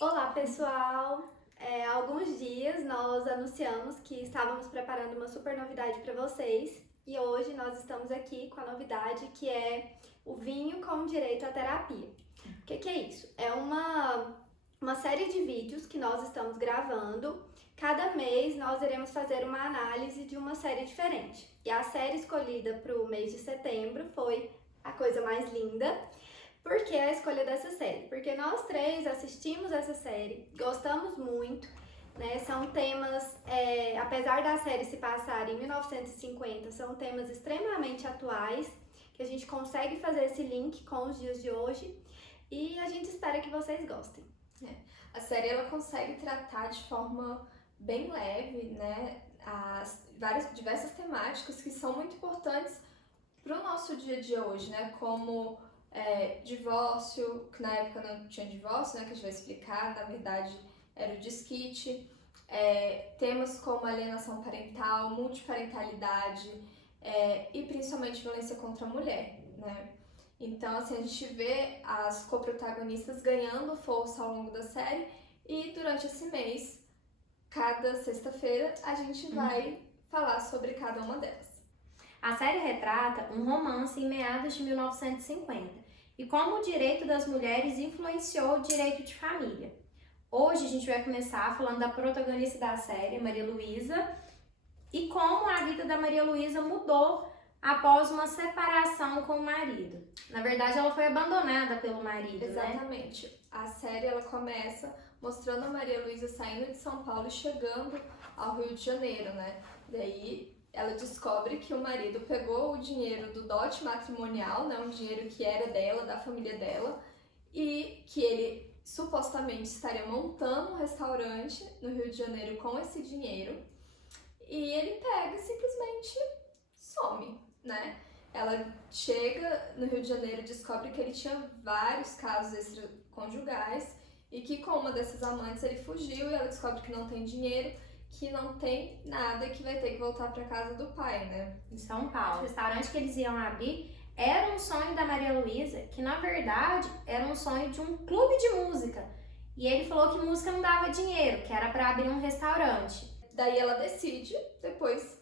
Olá, pessoal! Há alguns dias nós anunciamos que estávamos preparando uma super novidade para vocês e hoje nós estamos aqui com a novidade que é o vinho com direito à terapia. O que é isso? É uma série de vídeos que nós estamos gravando. Cada mês nós iremos fazer uma análise de uma série diferente. E a série escolhida para o mês de setembro foi A Coisa Mais Linda. Por que a escolha dessa série? Porque nós três assistimos essa série, gostamos muito, né? São temas, apesar da série se passar em 1950, são temas extremamente atuais, que a gente consegue fazer esse link com os dias de hoje e a gente espera que vocês gostem. A série ela consegue tratar de forma bem leve, né, diversas temáticas que são muito importantes para o nosso dia a dia hoje, né, como divórcio, que na época não tinha divórcio, né, que a gente vai explicar, na verdade era o desquite, temas como alienação parental, multiparentalidade e principalmente violência contra a mulher, né. Então, assim, a gente vê as coprotagonistas ganhando força ao longo da série e durante esse mês, cada sexta-feira, a gente vai falar sobre cada uma delas. A série retrata um romance em meados de 1950 e como o direito das mulheres influenciou o direito de família. Hoje a gente vai começar falando da protagonista da série, Maria Luísa, e como a vida da Maria Luísa mudou após uma separação com o marido. Na verdade, ela foi abandonada pelo marido, Exatamente. né? A série ela começa mostrando a Maria Luísa saindo de São Paulo e chegando ao Rio de Janeiro, né? Daí ela descobre que o marido pegou o dinheiro do dote matrimonial, né? Um dinheiro que era dela, da família dela, e que ele supostamente estaria montando um restaurante no Rio de Janeiro com esse dinheiro. E ele pega e simplesmente some, né? Ela chega no Rio de Janeiro e descobre que ele tinha vários casos extraconjugais e que com uma dessas amantes ele fugiu e ela descobre que não tem dinheiro, que não tem nada e que vai ter que voltar para casa do pai, né? Em São Paulo. O restaurante que eles iam abrir era um sonho da Maria Luísa, que na verdade era um sonho de um clube de música. E ele falou que música não dava dinheiro, que era para abrir um restaurante. Daí ela decide depois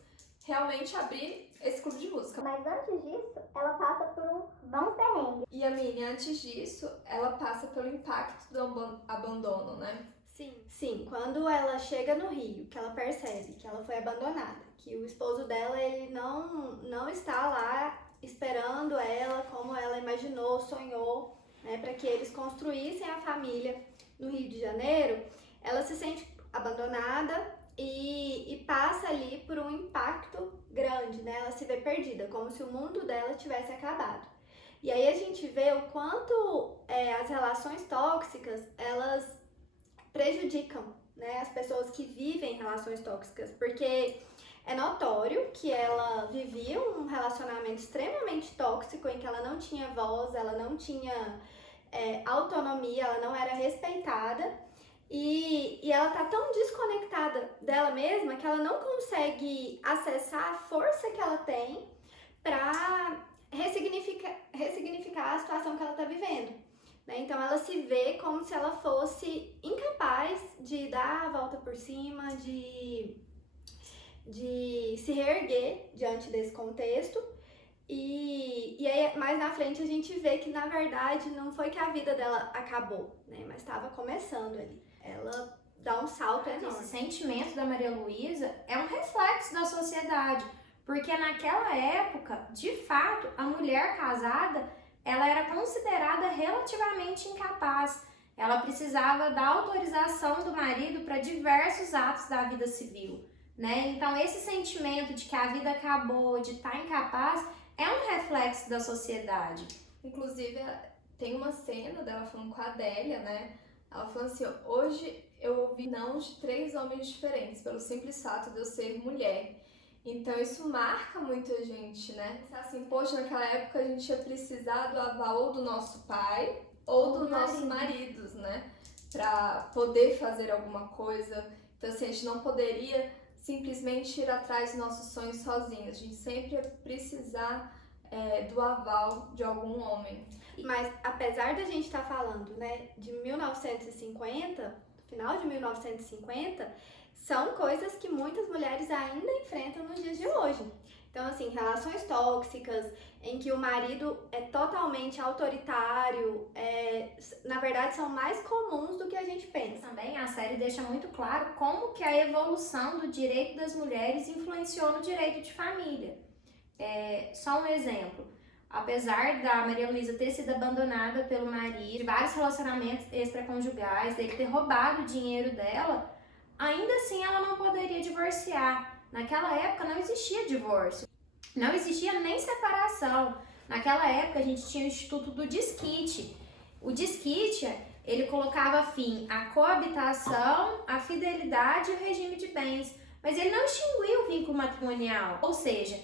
realmente abrir esse clube de música. Mas antes disso, ela passa por um bom perrengue. E a menina, antes disso, ela passa pelo impacto do abandono, né? Sim, quando ela chega no Rio, que ela percebe que ela foi abandonada, que o esposo dela ele não está lá esperando ela como ela imaginou, sonhou, né, para que eles construíssem a família no Rio de Janeiro, ela se sente abandonada e passa ali por um impacto grande, né? Ela se vê perdida, como se o mundo dela tivesse acabado. E aí a gente vê o quanto as relações tóxicas, elas prejudicam, né, as pessoas que vivem relações tóxicas, porque é notório que ela vivia um relacionamento extremamente tóxico em que ela não tinha voz, ela não tinha autonomia, ela não era respeitada e ela tá tão desconectada dela mesma que ela não consegue acessar a força que ela tem para ressignificar a situação que ela tá vivendo. Então ela se vê como se ela fosse incapaz de dar a volta por cima, de se reerguer diante desse contexto. E aí mais na frente a gente vê que na verdade não foi que a vida dela acabou, né? Mas estava começando ali. Ela dá um salto enorme. Esse sentimento da Maria Luísa é um reflexo da sociedade, porque naquela época, de fato, a mulher casada ela era considerada relativamente incapaz. Ela precisava da autorização do marido para diversos atos da vida civil, né? Então, esse sentimento de que a vida acabou, de estar incapaz, é um reflexo da sociedade. Inclusive, tem uma cena dela falando com a Adélia, né? Ela falou assim, hoje eu ouvi não de 3 homens diferentes, pelo simples fato de eu ser mulher. Então isso marca muito a gente, né? Assim, poxa, naquela época a gente ia precisar do aval ou do nosso pai ou dos nossos maridos, né? Pra poder fazer alguma coisa. Então assim, a gente não poderia simplesmente ir atrás dos nossos sonhos sozinhos. A gente sempre ia precisar do aval de algum homem. Mas apesar da gente estar falando, né, de 1950, final de 1950, são coisas que muitas mulheres ainda enfrentam nos dias de hoje. Então, assim, relações tóxicas, em que o marido é totalmente autoritário, na verdade são mais comuns do que a gente pensa. Também a série deixa muito claro como que a evolução do direito das mulheres influenciou no direito de família. Só um exemplo, apesar da Maria Luísa ter sido abandonada pelo marido, de vários relacionamentos extraconjugais, dele ter roubado o dinheiro dela, ainda assim ela não poderia divorciar. Naquela época não existia divórcio, não existia nem separação. Naquela época a gente tinha o Instituto do Desquite. O desquite, ele colocava fim à coabitação, à fidelidade e ao regime de bens, mas ele não extinguiu o vínculo matrimonial, ou seja,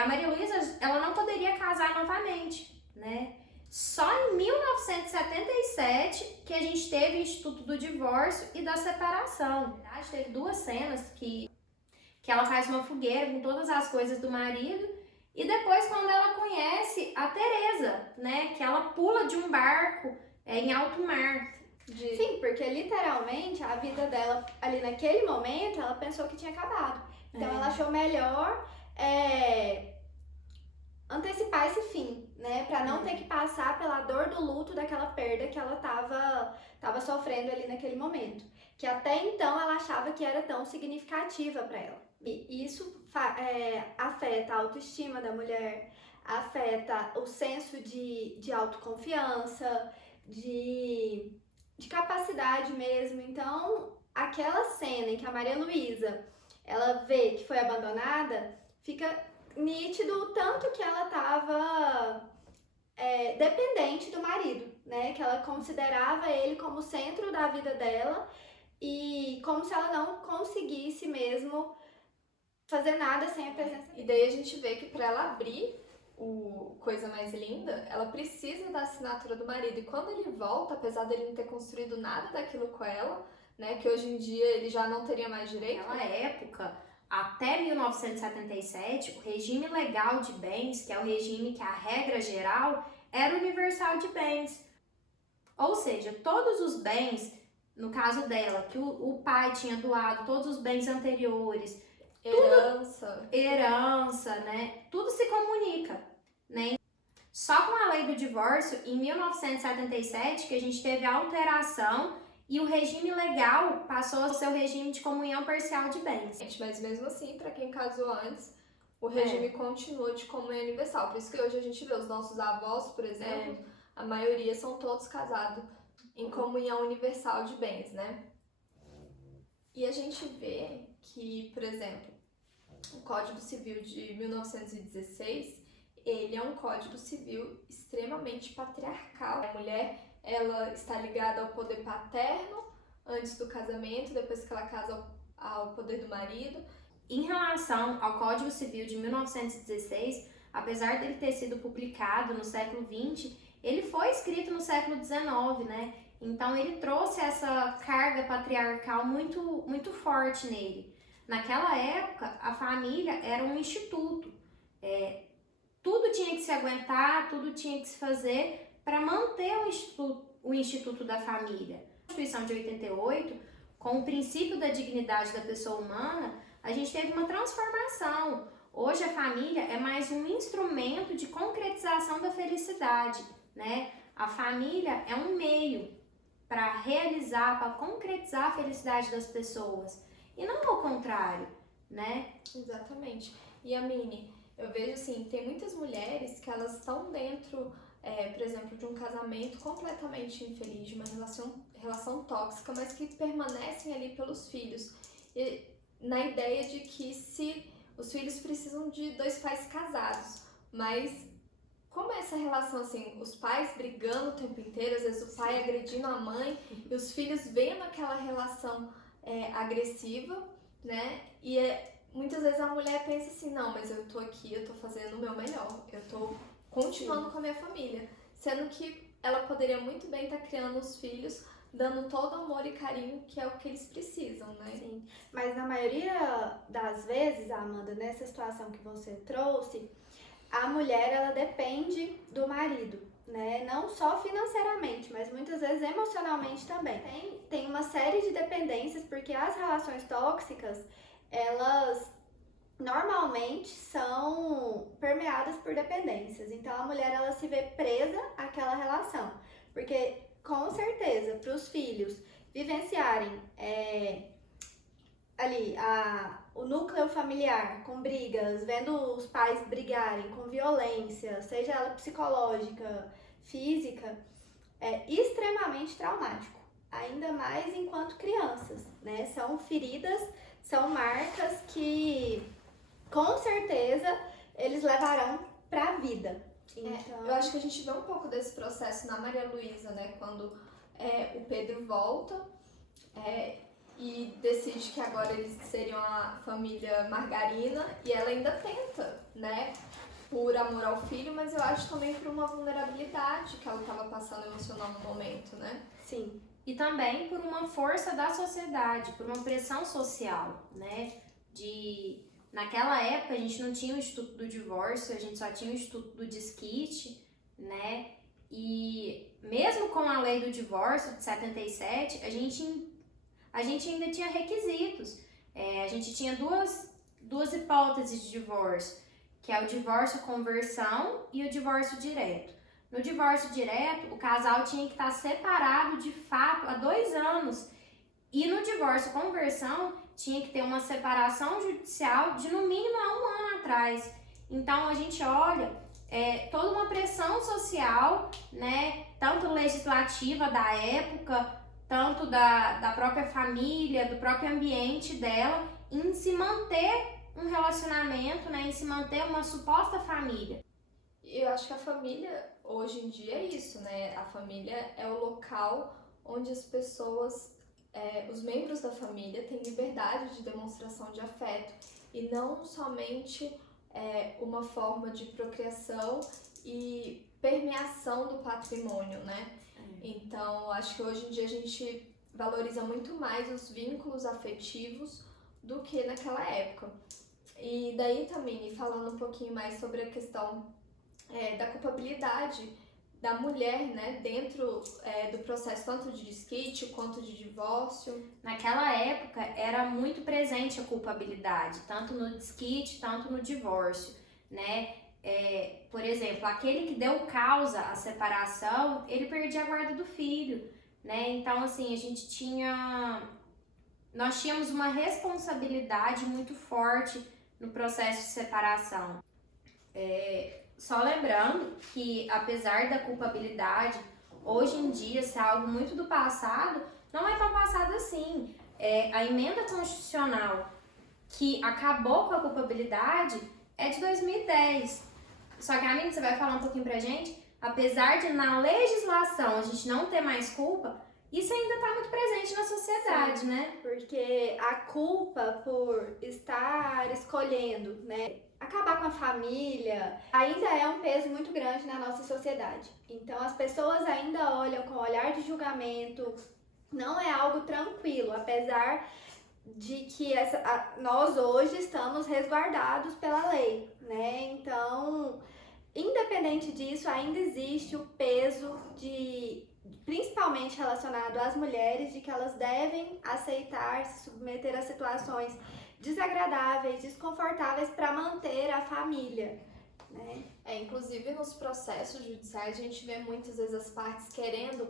a Maria Luísa ela não poderia casar novamente, né? Só em 1977 que a gente teve o Instituto do Divórcio e da Separação. Na verdade, teve 2 cenas que ela faz uma fogueira com todas as coisas do marido, e depois quando ela conhece a Teresa, né, que ela pula de um barco em alto mar. Sim, porque literalmente a vida dela ali naquele momento, ela pensou que tinha acabado. Então ela achou melhor antecipar esse fim, né, pra não ter que passar pela dor do luto daquela perda que ela tava sofrendo ali naquele momento, que até então ela achava que era tão significativa para ela. E isso afeta a autoestima da mulher, afeta o senso de autoconfiança, de capacidade mesmo. Então, aquela cena em que a Maria Luísa, ela vê que foi abandonada, fica nítido o tanto que ela estava dependente do marido, né? Que ela considerava ele como centro da vida dela e como se ela não conseguisse mesmo fazer nada sem a presença dele. E daí a gente vê que para ela abrir o Coisa Mais Linda, ela precisa da assinatura do marido. E quando ele volta, apesar dele não ter construído nada daquilo com ela, né, que hoje em dia ele já não teria mais direito. Naquela época, até 1977, o regime legal de bens, que é o regime que a regra geral, era universal de bens. Ou seja, todos os bens, no caso dela, que o pai tinha doado, todos os bens anteriores, herança, né? Tudo se comunica, né? Só com a lei do divórcio, em 1977, que a gente teve a alteração e o regime legal passou a ser o regime de comunhão parcial de bens. Mas mesmo assim, para quem casou antes, o regime continua de comunhão universal. Por isso que hoje a gente vê os nossos avós, por exemplo, a maioria são todos casados em comunhão universal de bens, né? E a gente vê que, por exemplo, o Código Civil de 1916, ele é um Código Civil extremamente patriarcal. A mulher, ela está ligada ao poder paterno antes do casamento, depois que ela casa ao poder do marido. Em relação ao Código Civil de 1916, apesar dele ter sido publicado no século XX, ele foi escrito no século XIX, né? Então ele trouxe essa carga patriarcal muito, muito forte nele. Naquela época, a família era um instituto. Tudo tinha que se aguentar, tudo tinha que se fazer para manter o instituto da família. Na Constituição de 88, com o princípio da dignidade da pessoa humana, a gente teve uma transformação. Hoje a família é mais um instrumento de concretização da felicidade, né? A família é um meio para realizar, para concretizar a felicidade das pessoas. E não ao contrário, né? Exatamente. E a Mini, eu vejo assim, tem muitas mulheres que elas estão dentro, por exemplo, de um casamento completamente infeliz, de uma relação tóxica, mas que permanecem ali pelos filhos. E na ideia de que se os filhos precisam de 2 pais casados, mas como é essa relação, assim, os pais brigando o tempo inteiro, às vezes o pai agredindo a mãe, e os filhos vendo aquela relação agressiva, né? E muitas vezes a mulher pensa assim, não, mas eu tô aqui, eu tô fazendo o meu melhor, eu tô continuando com a minha família. Sendo que ela poderia muito bem estar criando os filhos, dando todo o amor e carinho que é o que eles precisam, né? Sim, mas na maioria das vezes, Amanda, nessa situação que você trouxe, a mulher, ela depende do marido, né? Não só financeiramente, mas muitas vezes emocionalmente também. Tem uma série de dependências, porque as relações tóxicas, elas normalmente são permeadas por dependências. Então a mulher, ela se vê presa àquela relação, porque com certeza para os filhos vivenciarem ali o núcleo familiar com brigas, vendo os pais brigarem com violência, seja ela psicológica, física, é extremamente traumático, ainda mais enquanto crianças, né? São feridas, são marcas que com certeza eles levarão pra vida. Então... Eu acho que a gente vê um pouco desse processo na Maria Luísa, né? Quando o Pedro volta e decide que agora eles seriam a família Margarina, e ela ainda tenta, né? Por amor ao filho, mas eu acho também por uma vulnerabilidade que ela estava passando emocional no momento, né? Sim. E também por uma força da sociedade, por uma pressão social, né? Naquela época a gente não tinha o Instituto do Divórcio, a gente só tinha o Instituto do Desquite, né? E mesmo com a lei do divórcio de 77, a gente ainda tinha requisitos. A gente tinha duas hipóteses de divórcio, que é o divórcio conversão e o divórcio direto. No divórcio direto, o casal tinha que estar separado de fato há 2 anos. E no divórcio conversão, tinha que ter uma separação judicial de no mínimo há 1 ano atrás. Então a gente olha toda uma pressão social, né, tanto legislativa da época, tanto da própria família, do próprio ambiente dela, em se manter um relacionamento, né, em se manter uma suposta família. Eu acho que a família, hoje em dia, é isso, né? A família é o local onde as pessoas, os membros da família têm liberdade de demonstração de afeto e não somente uma forma de procriação e permeação do patrimônio, né? Então, acho que hoje em dia a gente valoriza muito mais os vínculos afetivos do que naquela época. E daí também, falando um pouquinho mais sobre a questão da culpabilidade da mulher, né, dentro do processo tanto de desquite quanto de divórcio. Naquela época era muito presente a culpabilidade, tanto no desquite, tanto no divórcio, né? Por exemplo, aquele que deu causa à separação, ele perdia a guarda do filho, né? Então, assim, nós tínhamos uma responsabilidade muito forte no processo de separação. Só lembrando que, apesar da culpabilidade, hoje em dia, se é algo muito do passado, não é tão passado assim. A emenda constitucional que acabou com a culpabilidade é de 2010. Só que, amiga, você vai falar um pouquinho pra gente? Apesar de na legislação a gente não ter mais culpa, isso ainda está muito presente na sociedade, né? Porque a culpa por estar escolhendo, né, acabar com a família, ainda é um peso muito grande na nossa sociedade. Então as pessoas ainda olham com olhar de julgamento, não é algo tranquilo, apesar de que nós hoje estamos resguardados pela lei, né? Então, independente disso, ainda existe o peso principalmente relacionado às mulheres, de que elas devem aceitar, se submeter a situações desagradáveis, desconfortáveis para manter a família, né? Inclusive nos processos judiciais a gente vê muitas vezes as partes querendo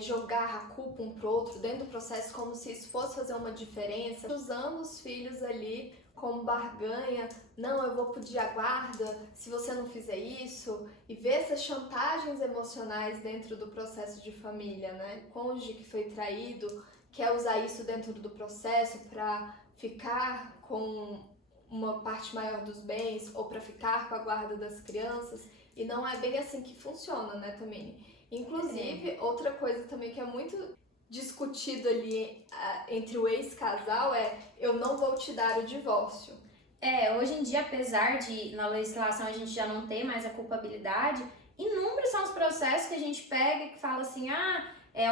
jogar a culpa um pro outro dentro do processo, como se isso fosse fazer uma diferença, usando os filhos ali como barganha. Não, eu vou pedir a guarda se você não fizer isso, e ver essas chantagens emocionais dentro do processo de família, né? O cônjuge que foi traído quer usar isso dentro do processo para ficar com uma parte maior dos bens ou para ficar com a guarda das crianças, e não é bem assim que funciona, né, Tamine? Inclusive, outra coisa também que é muito discutido ali entre o ex-casal eu não vou te dar o divórcio. Hoje em dia, apesar de na legislação a gente já não ter mais a culpabilidade, inúmeros são os processos que a gente pega e que fala assim,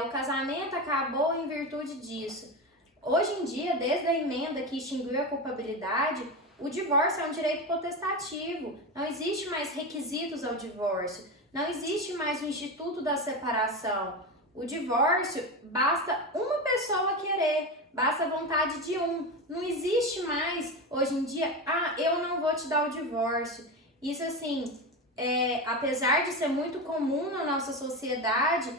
o casamento acabou em virtude disso. Hoje em dia, desde a emenda que extinguiu a culpabilidade, o divórcio é um direito potestativo, não existe mais requisitos ao divórcio. Não existe mais o instituto da separação. O divórcio, basta uma pessoa querer, basta a vontade de um. Não existe mais, hoje em dia, eu não vou te dar o divórcio. Isso, assim, apesar de ser muito comum na nossa sociedade,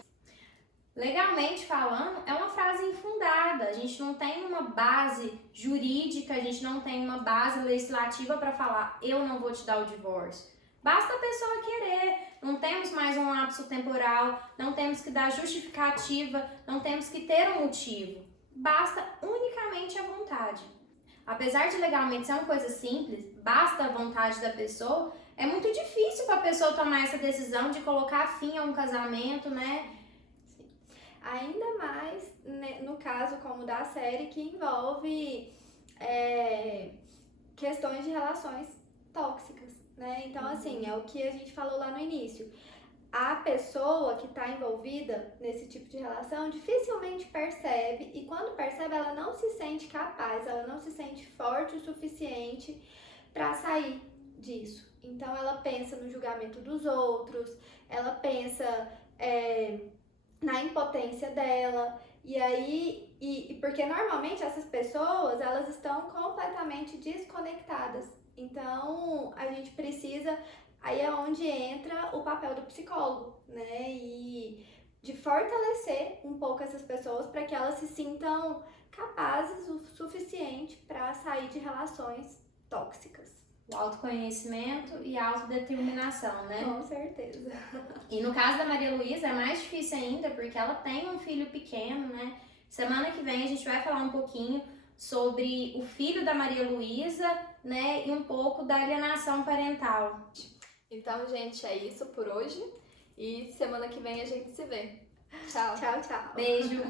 legalmente falando, é uma frase infundada. A gente não tem uma base jurídica, a gente não tem uma base legislativa para falar, eu não vou te dar o divórcio. Basta a pessoa querer. Não temos mais um lapso temporal, não temos que dar justificativa, não temos que ter um motivo. Basta unicamente a vontade. Apesar de legalmente ser uma coisa simples, basta a vontade da pessoa, é muito difícil para a pessoa tomar essa decisão de colocar fim a um casamento, né? Sim. Ainda mais no caso como da série, que envolve questões de relações tóxicas, né? Então, assim, é o que a gente falou lá no início. A pessoa que está envolvida nesse tipo de relação dificilmente percebe, e quando percebe, ela não se sente capaz, ela não se sente forte o suficiente para sair disso. Então, ela pensa no julgamento dos outros, ela pensa na impotência dela, e aí, porque normalmente essas pessoas, elas estão completamente desconectadas. Então, a gente precisa, aí é onde entra o papel do psicólogo, né? E de fortalecer um pouco essas pessoas para que elas se sintam capazes o suficiente para sair de relações tóxicas. O autoconhecimento e a autodeterminação, né? Com certeza. E no caso da Maria Luísa é mais difícil ainda, porque ela tem um filho pequeno, né? Semana que vem a gente vai falar um pouquinho sobre o filho da Maria Luísa, né? E um pouco da alienação parental. Então, gente, é isso por hoje. E semana que vem a gente se vê. Tchau. Tchau, tchau. Beijo.